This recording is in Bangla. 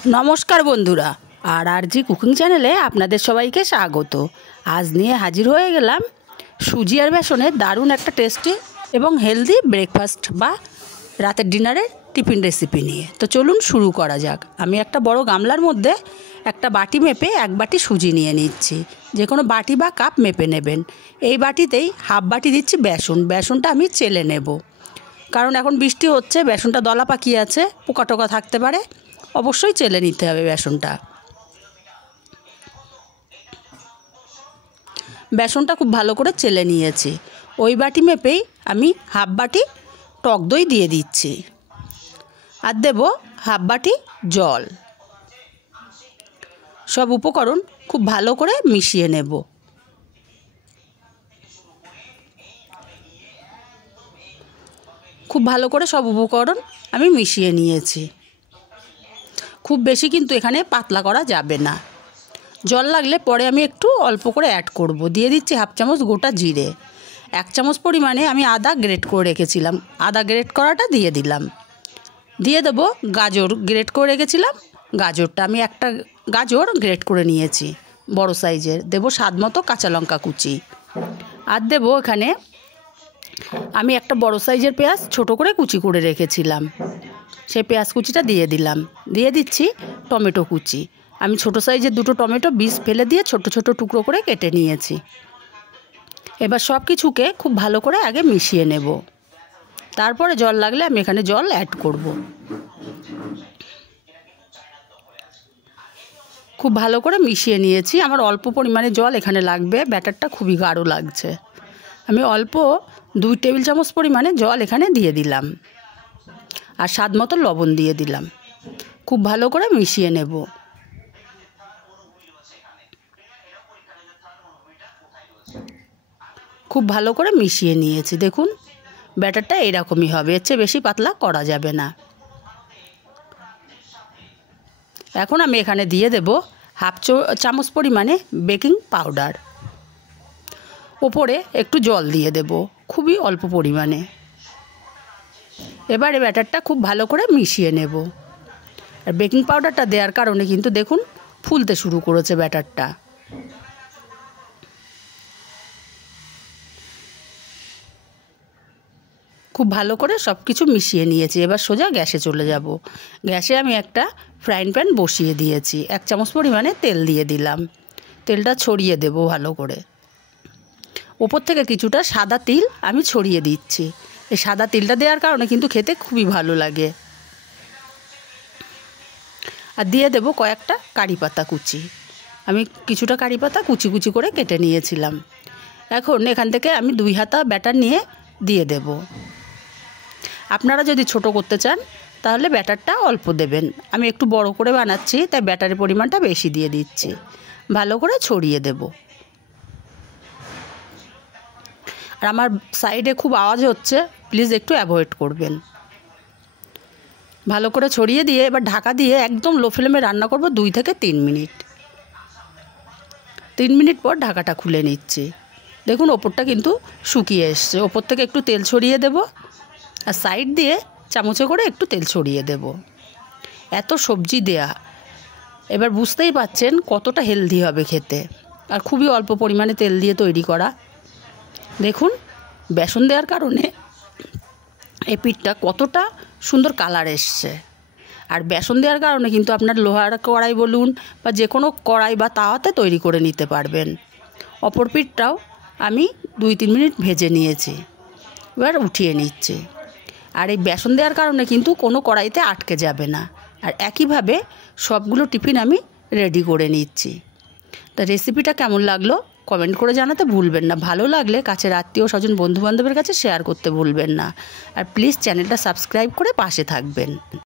नमस्कार बंधुरा और आरजी कुकिंग चैनेले आपनादेर सबाइके स्वागत। आज निये हाजिर हो गेलाम सुजी और बेसनेर दारुण एक टेस्टी एवं हेल्दी ब्रेकफास्ट बा रातेर डिनारे टिफिन रेसिपि निये। तो चलुन शुरू करा जाक। आमी एक बड़ो गामलार मध्य एक बाटी मेपे एक बाटी सुजी निये निচ্ছি। जे कोनो बाटी बा काप मेपे नेबेन। এই বাটিতেই हाफ बाटी दिচ্ছি बेसन। बेसनटा आमी চেলে नेब कारण এখন বৃষ্টি হচ্ছে, বেসনটা দলা পাকিয়ে আছে, পোকা টোকা থাকতে পারে, অবশ্যই চেলে নিতে হবে বেসনটা। বেসনটা খুব ভালো করে চেলে নিয়েছি। ওই বাটি মেপেই আমি হাফ বাটি টক দই দিয়ে দিচ্ছি আর দেব হাফ বাটি জল। সব উপকরণ খুব ভালো করে মিশিয়ে নেব। खूब भालो करे सब उपकरण आमी मिशिए निएछि। खूब बेशी किन्तु एखाने पातला करा जाबे ना। जल लागले परे आमी एकटू अल्प करे ऐड करब। दिए दिচ্ছি हाफ चामच गोटा जिरे, एक चामच परिमाणे आमी आदा ग्रेट करे रेखेছিলাম, आदा ग्रेट कराटा दिए दिलाम। दिए देब गाजर ग्रेट करे रेखेছিলাম, गाजरटा आमी एकटा गाजर ग्रेट करे निएछि बड़ो साइजेर। देब स्वादमतो काँचा लंका कुचि और देब एखाने आमी एक बड़ो साइजेर पेঁয়াজ छोटो करे कुचि करे रेखेছিলাম, সেই পেঁয়াজ कुचिटा दिए दिलाम। दिए दिচ্ছি टमेटो कुचि। आमी छोटो साइजेर दुटो टमेटो बीज फेले दिए छोटो छोटो टुकरो करे केटे निয়েছি। एबार सब किछुके खूब भालो करे आगे मिशिए नेब। तारपरे जल लागले आमी एखाने जल ऐड करब। खूब भालो करे मिशिए निয়েছি। आमार अल्प परिमाणे जल एखाने लागबे, बैटारटा खूबই गाढ़ो लागছে। आमी अल्प 2 टेबिल चामच परिमाणे जल एखाने दिए दिलाम और स्वाद मतो लवण दिए दिलाम। खूब भालो करे मिशिए नेब। खूब भालो करे मिशिए निয়েছি। देखुन ব্যাটারটা এরকমই হবে, এর চেয়ে বেশি পাতলা করা যাবে না। এখন আমি এখানে দিয়ে দেব হাফ চামচ পরিমাণে বেকিং পাউডার। ওপরে একটু জল দিয়ে দেব খুবই অল্প পরিমাণে। এবারে ব্যাটারটা খুব ভালো করে মিশিয়ে নেব। আর বেকিং পাউডারটা দেওয়ার কারণে কিন্তু দেখুন ফুলতে শুরু করেছে ব্যাটারটা। খুব ভালো করে সব কিছু মিশিয়ে নিয়েছি। এবার সোজা গ্যাসে চলে যাব। গ্যাসে আমি একটা ফ্রাইং প্যান বসিয়ে দিয়েছি। 1 চামচ পরিমাণে তেল দিয়ে দিলাম। তেলটা ছড়িয়ে দেব ভালো করে। ওপর থেকে কিছুটা সাদা তিল আমি ছড়িয়ে দিচ্ছি। এই সাদা তিলটা দেওয়ার কারণে কিন্তু খেতে খুবই ভালো লাগে। আর দিয়ে দেব কয়েকটা কারি পাতা কুচি। আমি কিছুটা কারি পাতা কুচি কুচি করে কেটে নিয়েছিলাম। এখন এখান থেকে আমি 2 হাতা ব্যাটার নিয়ে দিয়ে দেব। আপনারা যদি ছোট করতে চান তাহলে ব্যাটারটা অল্প দেবেন। আমি একটু বড় করে বানাচ্ছি তাই ব্যাটারের পরিমাণটা বেশি দিয়ে দিচ্ছি। ভালো করে ছড়িয়ে দেব। আর আমার সাইডে খুব আওয়াজ হচ্ছে, প্লিজ একটু অ্যাভয়েড করবেন। ভালো করে ছড়িয়ে দিয়ে এবার ঢাকা দিয়ে একদম লো ফ্লেমে রান্না করব 2 থেকে 3 মিনিট। 3 মিনিট পর ঢাকাটা খুলে নিচ্ছি। দেখুন ওপরটা কিন্তু শুকিয়ে এসছে। ওপর থেকে একটু তেল ছড়িয়ে দেব আর সাইড দিয়ে চামচে করে একটু তেল ছড়িয়ে দেব। এত সবজি দেয়া, এবার বুঝতেই পাচ্ছেন কতটা হেলদি হবে খেতে। আর খুবই অল্প পরিমাণে তেল দিয়ে তৈরি করা। দেখুন বেসন দেওয়ার কারণে এই পিঠটা কতটা সুন্দর কালার এসছে। আর বেসন দেওয়ার কারণে কিন্তু আপনার লোহার কড়াই বলুন বা যে কোনো কড়াই বা তাওয়াতে তৈরি করে নিতে পারবেন। অপর পিঠটাও আমি 2-3 মিনিট ভেজে নিয়েছি। এবার উঠিয়ে নিচ্ছি। আর এই বেসন দেওয়ার কারণে কিন্তু কোনো কড়াইতে আটকে যাবে না। আর একইভাবে সবগুলো টিফিন আমি রেডি করে নিচ্ছি। তা রেসিপিটা কেমন লাগলো কমেন্ট করে জানাতে ভুলবেন না। ভালো লাগলে কাছের আত্মীয় স্বজন বন্ধুবান্ধবের কাছে শেয়ার করতে ভুলবেন না। আর প্লিজ চ্যানেলটা সাবস্ক্রাইব করে পাশে থাকবেন।